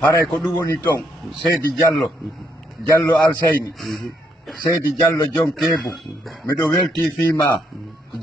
haray ko ɗum woni toon Seydi Diallo Diallo Alseyni Seydi Diallo joom keebu miɗo welti fima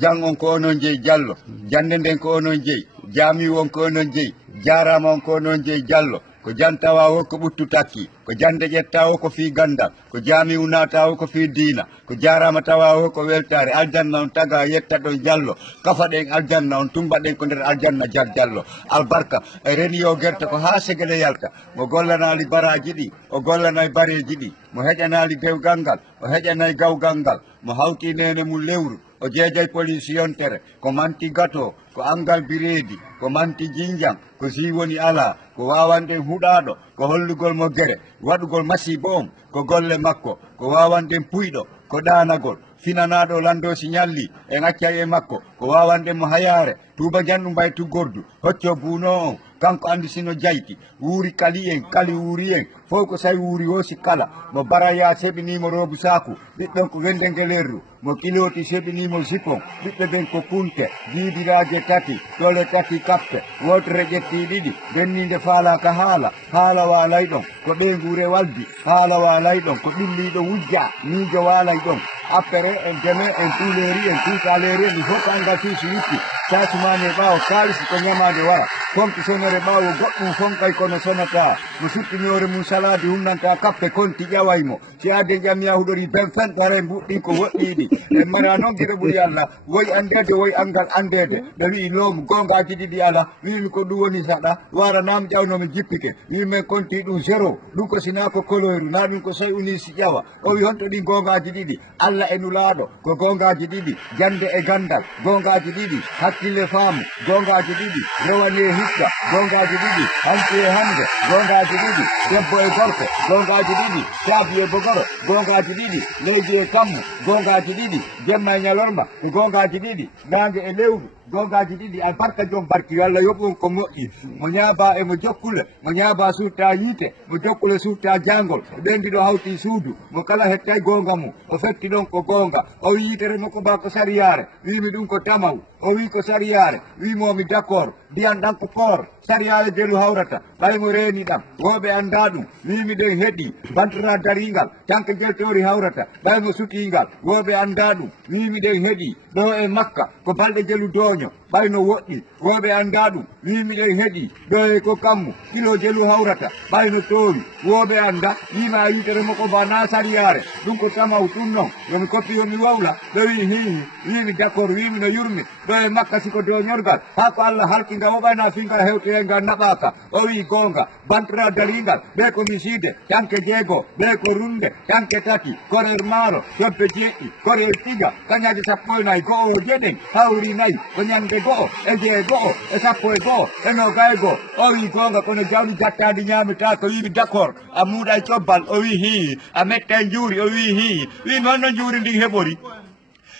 jang on ko onon jeeyi Diallo jande nden ko onon jeeyi jaami won ko onon jeeyi jarama on ko onon jeeyi Diallo ko jantawa o ko ɓuttu takki ko jande ƴetta o ko fi gandal ko jaami unata o ko fi diina ko jarama tawa o ko weltare aljanna on taga yetta ɗon Diallo kafa ɗen aljanna on tumba ɗen ko nder aljanna jag Diallo albarka e reni yo guerte ko ha segele yalta mo gollanali baraji ɗi o gollanay bareji ɗi mo heƴanali dewgal ngal o heƴanay gawgal ngal mo hawti nene mum lewru o jeejay police yontere ko manti gato ko angal biredi ko manti jinjang ko si woni ala ko wawanɗen huɗaɗo ko hollugol mo gere waɗugol masibo on ko golle makko ko wawanɗen puyɗo ko ɗanagol finanaɗo landosi ñalli e ŋaccay e makko ko wawanɗen mo hayare tuuba janɗu mbay tuggordu hocco buuno on kanko andi sino jayti wuuri kali en kali wuuri en fof ko sawi wuuri hoosi kala mo baraya seɓinimo robu saku ɓiɓɓen ko wendengelerru mo kiloti seɓinimo sipon ɓiɓɓe ɓen ko kunte jiidiraje tati tole tati kappe wotere ƴetti ɗiɗi bennide faalaka haala walay ɗon ko ɓeygure waldi haala walay ɗon ko ɓilliɗo wujja miijo walay ɗon appere en deme en tuuleri en tuutaleri en ɗi fof angal fiisi wippi sasumani e ɓaawo kaalisi ko ñamade wara fonki sonore ɓaawo goɗɗum fonkay kono sonata mo suttiniore mum saladi humnanta kappe konti ƴawaymo si ade ƴamya huɗori ben fentare mbuɗɗi ko woɗɗiɗi e mara noon gueɗe ɓuuri Allah woyi andede woyi angal andede ɓe wi loomu gongaji ɗiɗi ala wimi ko ɗum woni saɗa waranami ƴawnomi jippike wimen konti ɗum zéro ɗum ko sina ko koloyru na ɗum ko soy uni si ƴawa o wi honto ɗi gongaji ɗiɗi Allah e nulaɗo ko gongaji ɗiɗi jande e gandal gongaji ɗiɗi hakkille faamu gongaji ɗiɗi rewane e hikka gongaji ɗiɗi hanti e hande gongaji ɗiɗi debbo e gorko gongaji ɗiɗi saabi e bogoro gongaji ɗiɗi leydi e kammu gongaji ɗiɗi jemma e ñalorma ko gongaji ɗiɗi nangue e lewru gongaji ɗiɗi albarka joom barki Allah yoɓum ko moƴƴi mo ñaaba emo jokkule mo ñaaba suutta yiite mo jokkule suutta jangol ɓen ɗiɗo hawti suudu mo kala hettay gonga mum o fetti ɗon ko gonga o wi yitere makko ba ko sariyare wimi ɗum ko tamaw o wi ko sariyare wimomi d' accord mbiyan ɗan ko port sariyare jelu hawrata ɓaymo reeni ɗam woɓe anda ɗum wimi ɗen heeɗi bantata daringal tanke jeltori hawrata ɓaymo sutingal woɓe anda ɗum wimi ɗen heeɗi ɗo e makka ko balɗe jelu doño ɓayno woɗɗi woɓe anda ɗum wimi ɗen heeɗi ɗo e ko kammu kilo jelu hawrata ɓayno towi woɓe anda wima a yitere makko ba na sariyare ɗum ko tamaw ɗum noon yomi koppi yomi wawla ɓe wi hihi wimi d' accord wimi no yurmi ɗo e makka siko doñorgal ha ko Allah halkinga woɓayna fingal hewterengal naɓaka o wi gonga bantata daringal ɓe ko miside tanke jeego ɓe ko runde tanke tati korel maaro tobbe jeeɗɗi korel tiga kañaji sappo e nayyi go'o jeɗen hawri nayyi ko ñande go'o e jeego'o e sappo e go'o e noga e go'o o wi gonga kono jawdi jattadi ñamita ko wimi d' accord a muuɗa e cobbal o wi hihi a metta e juuri o wi hihi wimi honno juuri ndin heɓori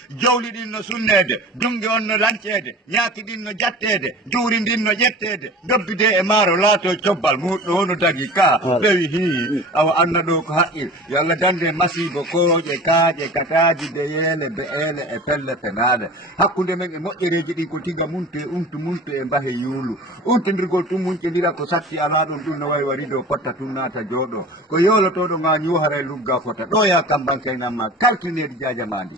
jawli ɗin no sunnede dungue on no lancede ñaaki ɗin no jattede juuri ndin no ƴettede dobbide e maaro laato cobbal muɗɗo hono tagi ka ɓewi hi awa anna ɗo ko haqqil yo Allah dande masibo kooƴe kaaƴe kataji deyele be'ele e pelle penaɗe hakkude men e moƴƴereji ɗin ko tiga munte muntu e mbahe yuulu untodirgol tum munƴedira ko satti ala ɗum ɗum no wawi warido potta tum naata jooɗo ko yolotoɗo ma ñuhara e lugga fota ɗo ya kambankenamma kaltinede jajamadi